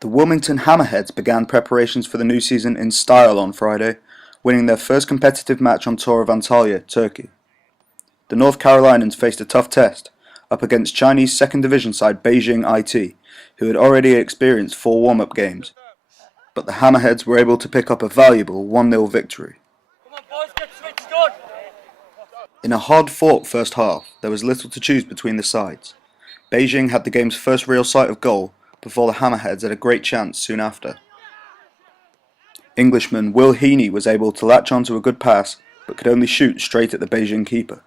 The Wilmington Hammerheads began preparations for the new season in style on Friday, winning their first competitive match on tour of Antalya, Turkey. The North Carolinians faced a tough test, up against Chinese second division side Beijing IT, who had already experienced 4 warm-up games, but the Hammerheads were able to pick up a valuable 1-0 victory. In a hard-fought first half, there was little to choose between the sides. Beijing had the game's first real sight of goal, before the Hammerheads had a great chance soon after. Englishman Will Heaney was able to latch onto a good pass, but could only shoot straight at the Beijing keeper.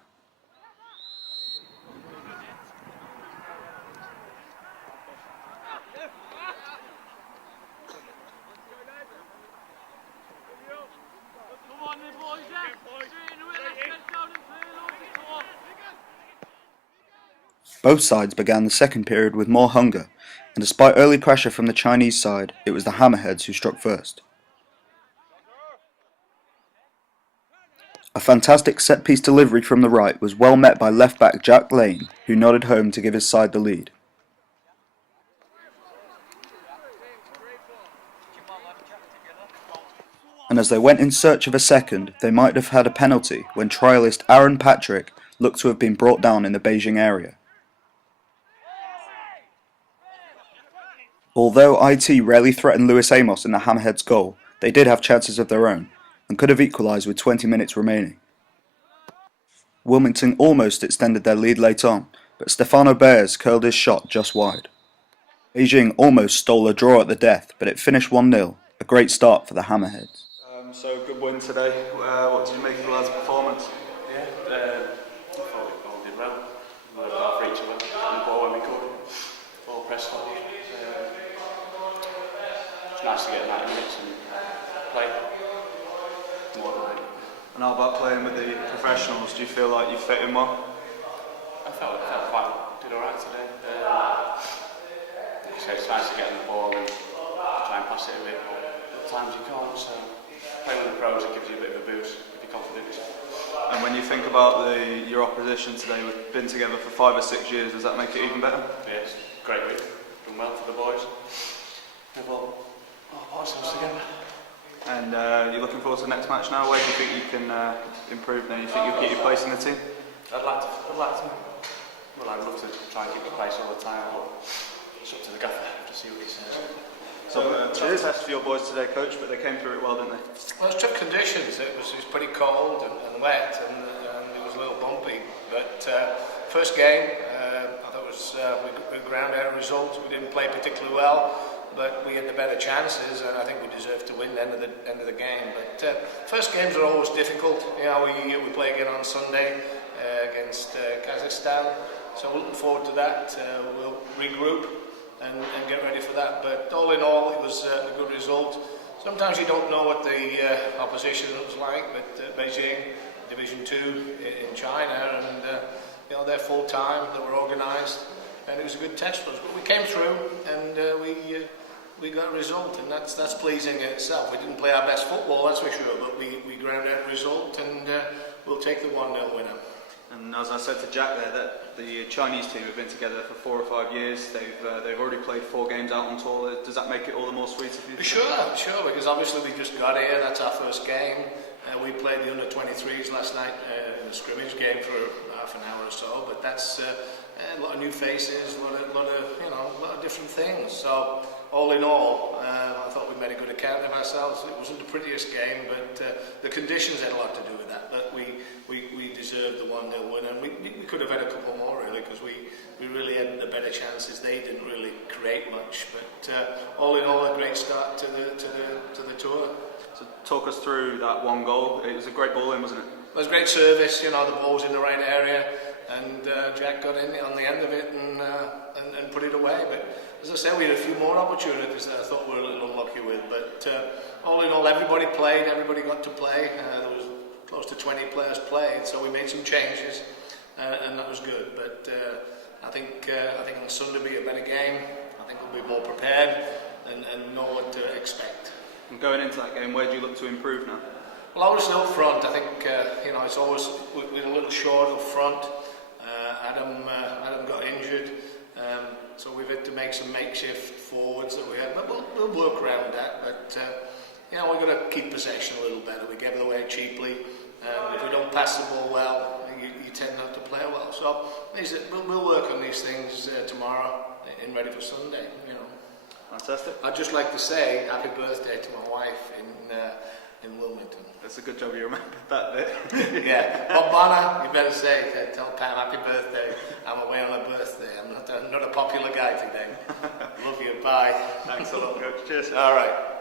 Both sides began the second period with more hunger, and despite early pressure from the Chinese side, it was the Hammerheads who struck first. A fantastic set-piece delivery from the right was well met by left-back Jack Lane, who nodded home to give his side the lead. And as they went in search of a second, they might have had a penalty when trialist Aaron Patrick looked to have been brought down in the Beijing area. Although IT rarely threatened Lewis Amos in the Hammerheads' goal, they did have chances of their own, and could have equalised with 20 minutes remaining. Wilmington almost extended their lead late on, but Stefano Bears curled his shot just wide. Beijing almost stole a draw at the death, but it finished 1-0, a great start for the Hammerheads. So good win today. What did you make of the lads' performance? Yeah, I thought we all did well. We worked hard for each other on the ball when we could. Ball press hard. It's nice to get 90 minutes and play more than that. And how about playing with the professionals? Do you feel like you fit in well? I felt quite did alright today. Like I said, it's nice to get on the ball and try and pass it a bit, but at times you can't. So playing with the pros, it gives you a bit of a boost, give you confidence. And when you think about your opposition today, we've been together for 5 or 6 years. Does that make it even better? Yeah, it's a great week. Done well for the boys. We've all put ourselves together. And you're looking forward to the next match now. Where do you think you can improve then? You think you'll keep your place in the team? I'd like to. Well, I'd love to try and keep the place all the time, but it's up to the gaffer to see what he says. So tough test for your boys today, coach, but they came through it well, didn't they? Well, it was tough conditions. It was pretty cold and wet, and it was a little bumpy. But first game, I thought it was we ground out results. We didn't play particularly well, but we had the better chances, and I think we deserved to win the end of the game. But first games are always difficult. You know, we play again on Sunday against Kazakhstan, so we're looking forward to that. We'll regroup and get ready for that. But all in all, it was a good result. Sometimes you don't know what the opposition looks like, but Beijing, Division 2 in China, and you know, they're full time, they were organised, and it was a good test for us. But we came through, and we got a result, and that's pleasing in itself. We didn't play our best football, that's for sure, but we ground out a result, and we'll take the 1-0 winner. And as I said to Jack there, that the Chinese team have been together for 4 or 5 years. They've already played 4 games out on tour. Does that make it all the more sweeter for you? Sure, because obviously we just got here. That's our first game. We played the under-23s last night in a scrimmage game for half an hour or so. But that's a lot of new faces, a lot of different things. So all in all, I thought we made a good account of ourselves. It wasn't the prettiest game, but the conditions had a lot to do with that. But we deserved the 1-0 win, and we could have had a couple more really, because we really had the better chances. They didn't really create much, but all in all, a great start to the tour. So talk us through that one goal. It was a great ball in, wasn't it? It was great service. You know, the ball was in the right area, and Jack got in on the end of it and put it away. But as I said, we had a few more opportunities that I thought we were a little unlucky with. But all in all, everybody played. Everybody got to play. There was close to 20 players played, so we made some changes, and that was good. But I think on Sunday will be a better game. I think we'll be more prepared and know what to expect. And going into that game, where do you look to improve now? Well, obviously up front, I think it's always we're a little short up front. Adam got injured, so we've had to make some makeshift forwards that we had, but we'll work around that. But you know, we've got to keep possession a little better. We give it away cheaply. If we don't pass the ball well, you tend not to play well. So we'll work on these things tomorrow and ready for Sunday. You know. Fantastic. I'd just like to say happy birthday to my wife in Wilmington. That's a good job you remembered that bit. Yeah, Bob Bonner, you better say, tell Pam happy birthday. I'm away on a birthday. I'm not a popular guy today. Love you. Bye. Thanks a lot, Coach. Cheers. All right.